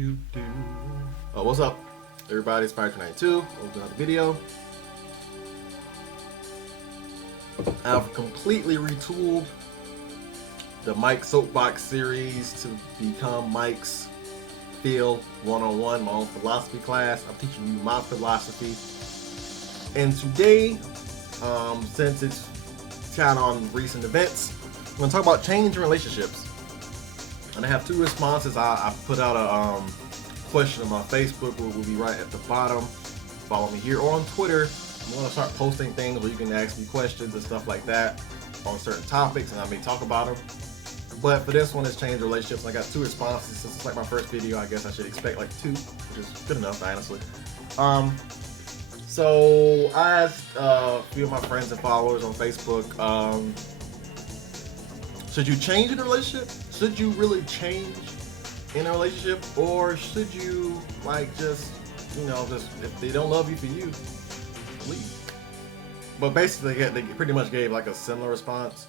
Oh, what's up, everybody? It's Pirate92. Welcome to another video. I've completely retooled the Mike Soapbox series to become Mike's Field 101, my own philosophy class. I'm teaching you my philosophy. And today, since it's kind of on recent events, I'm going to talk about change in relationships. And I have two responses. I put out a question on my Facebook, which will be right at the bottom. Follow me here or on Twitter. I'm going to start posting things where you can ask me questions and stuff like that on certain topics, and I may talk about them. But for this one, it's change relationships. I got two responses. Since it's like my first video, I guess I should expect like two, which is good enough, honestly. So I asked a few of my friends and followers on Facebook, should you change in a relationship? Should you really change in a relationship, or should you like just if they don't love you for you, leave? But basically, they pretty much gave like a similar response.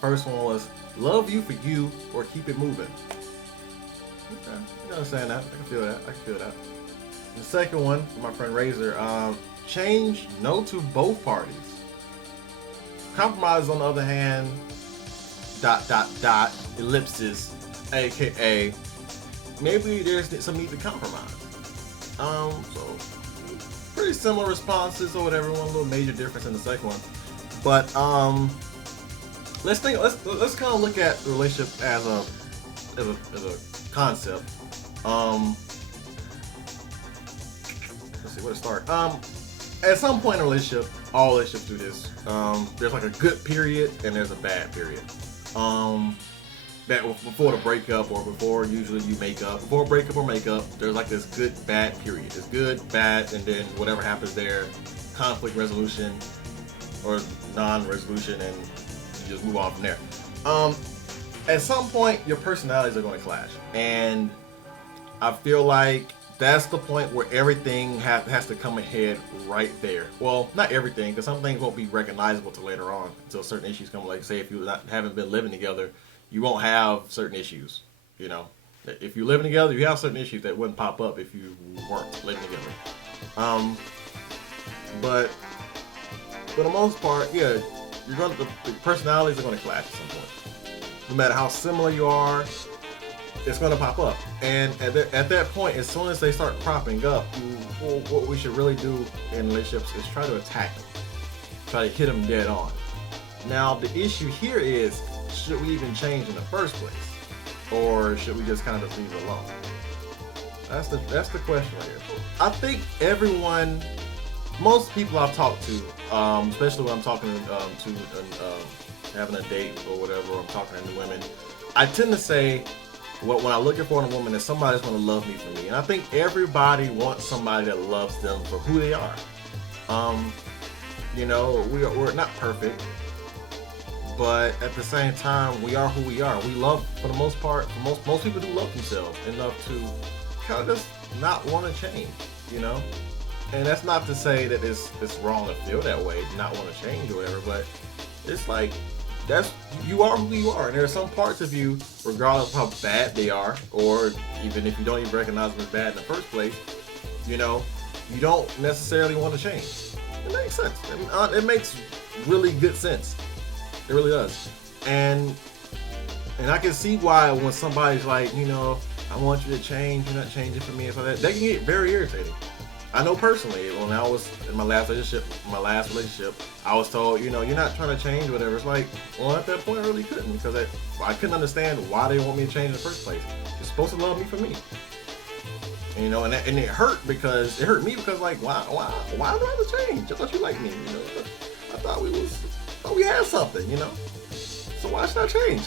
First one was love you for you, or keep it moving. Okay, I understand that. I can feel that. The second one, from my friend Razor, change no to both parties. Compromise, on the other hand, ... ellipsis, aka maybe there's some need to compromise. So pretty similar responses or whatever. One little major difference in the second one, but let's kind of look at the relationship as a concept. Let's see where to start. At some point in a relationship, all relationships do this. There's like a good period and there's a bad period. That before the breakup or before usually you make up, before breakup or makeup, there's like this good bad period. It's good, bad, and then whatever happens there, conflict resolution or non-resolution, and you just move on from there. At some point, your personalities are going to clash, and I feel like that's the point where everything has to come ahead right there. Well, not everything, because some things won't be recognizable till later on, until certain issues come. Like say if you haven't been living together, you won't have certain issues. You know, if you're living together, you have certain issues that wouldn't pop up if you weren't living together. But for the most part, yeah, the personalities are going to clash at some point. No matter how similar you are, it's going to pop up. And at that point, as soon as they start cropping up, what we should really do in relationships is try to attack them. Try to hit them dead on. Now, the issue here is, should we even change in the first place? Or should we just kind of leave it alone? That's the question right here. I think most people I've talked to, especially when I'm talking to having a date or whatever, or I'm talking to new women, I tend to say, when I'm looking for in a woman, is somebody that's going to love me for me. And I think everybody wants somebody that loves them for who they are. We're not perfect, but at the same time, we are who we are. We love, for the most part, most people do love themselves enough to kind of just not want to change, And that's not to say that it's wrong to feel that way, not want to change or whatever, but it's like, you are who you are, and there are some parts of you, regardless of how bad they are, or even if you don't even recognize them as bad in the first place, you don't necessarily want to change. It makes sense. It makes really good sense. It really does. And I can see why when somebody's like, I want you to change, you're not changing for me, and so that can get very irritating. I know personally, when I was in my last relationship, I was told, you're not trying to change, whatever. It's like, well, at that point, I really couldn't, because I couldn't understand why they want me to change in the first place. You're supposed to love me for me, and it hurt because like, why do I have to change? I thought you liked me, I thought we had something, So why should I change?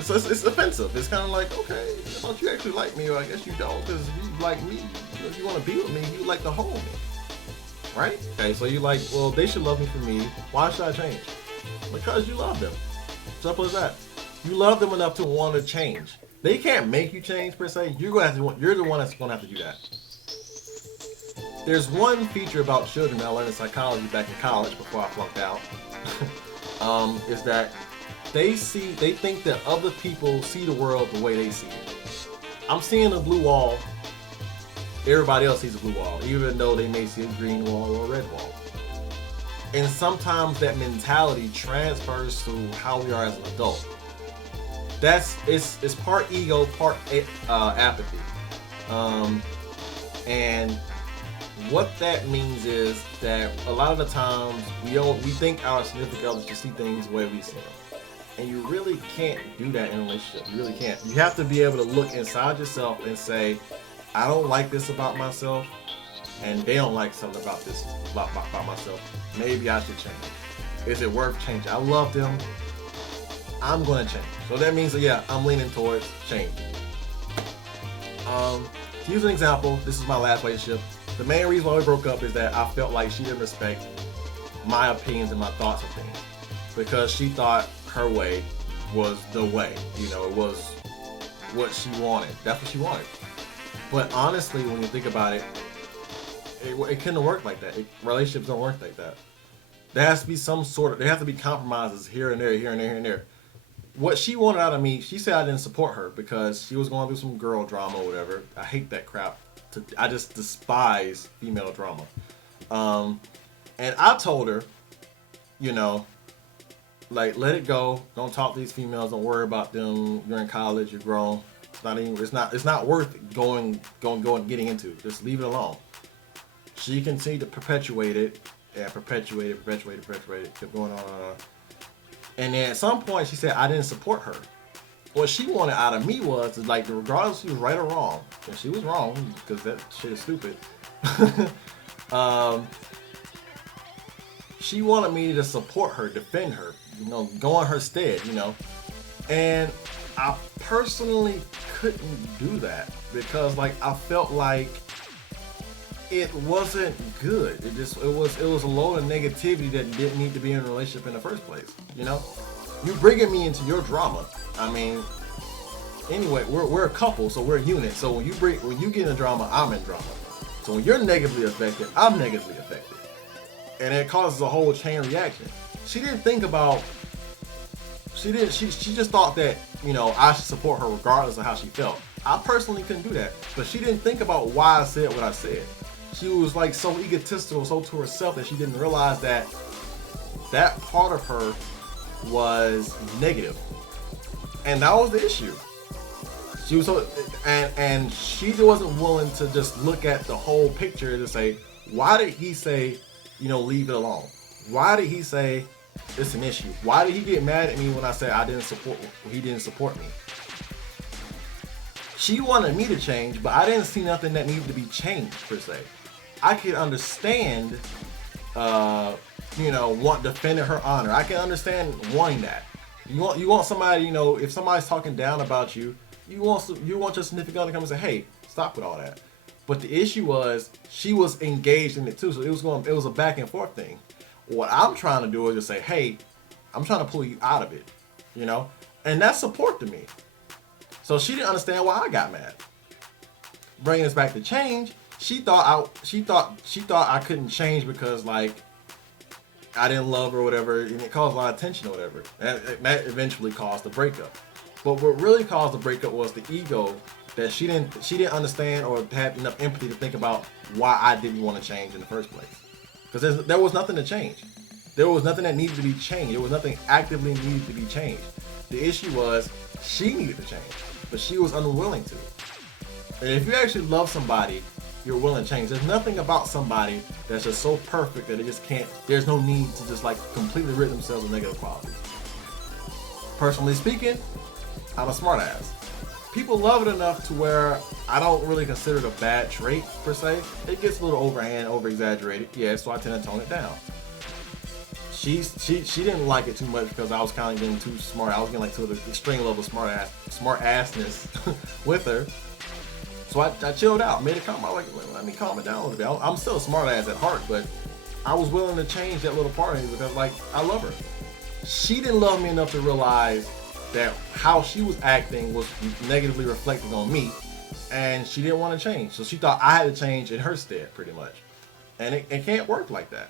So it's offensive. It's kind of like, okay, I thought you actually like me, or I guess you don't, because you like me. If you want to be with me, you like to hold me, right? Okay, so you like, well, they should love me for me. Why should I change? Because you love them. Simple as that. You love them enough to want to change. They can't make you change per se. You're the one that's going to have to do that. There's one feature about children that I learned in psychology back in college before I flunked out. Is that they think that other people see the world the way they see it. I'm seeing a blue wall. Everybody else sees a blue wall, even though they may see a green wall or a red wall. And sometimes that mentality transfers to how we are as an adult. It's part ego, part apathy. Um, and what that means is that a lot of the times we think our significant others should see things the way we see them, and you really can't do that in a relationship. You really can't. You have to be able to look inside yourself and say, I don't like this about myself, and they don't like something about this about myself. Maybe I should change. Is it worth changing? I love them. I'm going to change. So that means that, yeah, I'm leaning towards change. To use an example, this is my last relationship. The main reason why we broke up is that I felt like she didn't respect my opinions and my thoughts of things, because she thought her way was the way. You know, it was what she wanted. That's what she wanted. But honestly, when you think about it, it couldn't work like that. Relationships don't work like that. There has to be there have to be compromises here and there, here and there, here and there. What she wanted out of me, she said I didn't support her because she was going through some girl drama or whatever. I hate that crap. I just despise female drama. And I told her, you know, like, let it go. Don't talk to these females. Don't worry about them. You're in college. You're grown. It's not worth going getting into. Just leave it alone. She continued to perpetuate it. Yeah, perpetuate it. Kept going on. And then at some point she said I didn't support her. What she wanted out of me was like, regardless if she was right or wrong, and she was wrong because that shit is stupid. She wanted me to support her, defend her, you know, go on her stead, you know. And I personally couldn't do that because, like, I felt like it wasn't good. It was a load of negativity that didn't need to be in a relationship in the first place. You know, you bringing me into your drama. I mean, anyway, we're a couple, so we're a unit. So when you get in drama, I'm in drama. So when you're negatively affected, I'm negatively affected, and it causes a whole chain reaction. She didn't think about. She just thought that, you know, I should support her regardless of how she felt. I personally couldn't do that, but she didn't think about why I said what I said. She was like so egotistical, so to herself, that she didn't realize that that part of her was negative, and that was the issue. She was so, and she wasn't willing to just look at the whole picture to say, why did he say, you know, leave it alone? Why did he say it's an issue? Why did he get mad at me when I said he didn't support me? She wanted me to change, but I didn't see nothing that needed to be changed per se. I could understand, you know, defending her honor. I can understand wanting that. You want somebody, you know, if somebody's talking down about you, you want your significant other to come and say, hey, stop with all that. But the issue was she was engaged in it too, so it was a back and forth thing. What I'm trying to do is just say, hey, I'm trying to pull you out of it, you know, and that's support to me. So she didn't understand why I got mad. Bringing us back to change, she thought I couldn't change because, like, I didn't love her or whatever, and it caused a lot of tension or whatever. And that eventually caused the breakup. But what really caused the breakup was the ego, that she didn't understand or have enough empathy to think about why I didn't want to change in the first place. Because there was nothing to change. There was nothing that needed to be changed. There was nothing actively needed to be changed. The issue was she needed to change, but she was unwilling to. And if you actually love somebody, you're willing to change. There's nothing about somebody that's just so perfect that it just can't. There's no need to just, like, completely rid themselves of negative qualities. Personally speaking, I'm a smartass. People love it enough to where I don't really consider it a bad trait per se. It gets a little overhand, over exaggerated. Yeah, so I tend to tone it down. She didn't like it too much because I was kind of getting too smart. I was getting, like, to the extreme level of smart assness with her. So I chilled out, made a comment. I was like, let me calm it down a little bit. I'm still a smart ass at heart, but I was willing to change that little part of me because, like, I love her. She didn't love me enough to realize that how she was acting was negatively reflecting on me, and she didn't want to change. So she thought I had to change in her stead, pretty much. And it can't work like that.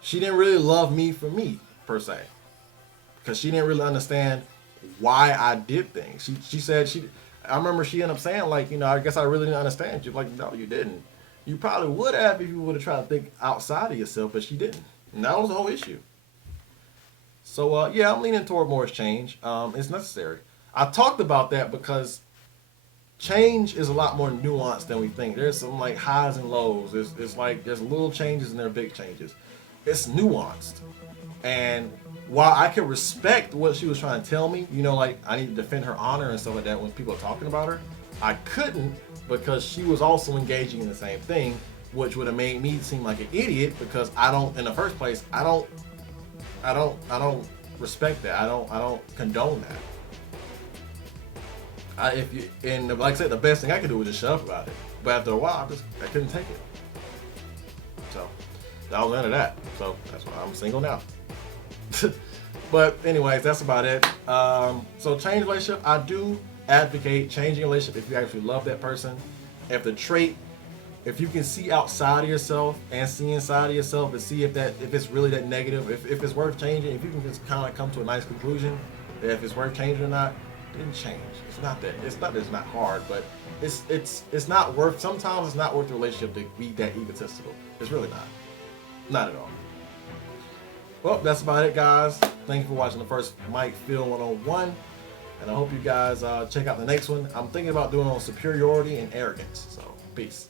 She didn't really love me for me, per se, because she didn't really understand why I did things. She said I remember she ended up saying, like, I guess I really didn't understand you. Like, no, you didn't. You probably would have if you would have tried to think outside of yourself, but she didn't. And that was the whole issue. So, yeah, I'm leaning toward more change. It's necessary. I talked about that because change is a lot more nuanced than we think. There's some like highs and lows. It's like there's little changes and there are big changes. It's nuanced. And while I can respect what she was trying to tell me, like I need to defend her honor and stuff like that when people are talking about her, I couldn't because she was also engaging in the same thing, which would have made me seem like an idiot because I don't, in the first place, I don't respect that. I don't condone that. If you and like I said, the best thing I could do was just shut up about it. But after a while, I couldn't take it. So that was the end of that. So that's why I'm single now. But anyways, that's about it. So change relationship. I do advocate changing a relationship if you actually love that person. If the trait, if you can see outside of yourself and see inside of yourself and see if it's really that negative, if it's worth changing, if you can just kind of come to a nice conclusion, that if it's worth changing or not, then change. It's not that it's not hard, but it's not worth. Sometimes it's not worth the relationship to be that egotistical. It's really not at all. Well, that's about it, guys. Thank you for watching the first Mike Phil 101. And I hope you guys check out the next one. I'm thinking about doing on superiority and arrogance. So, peace.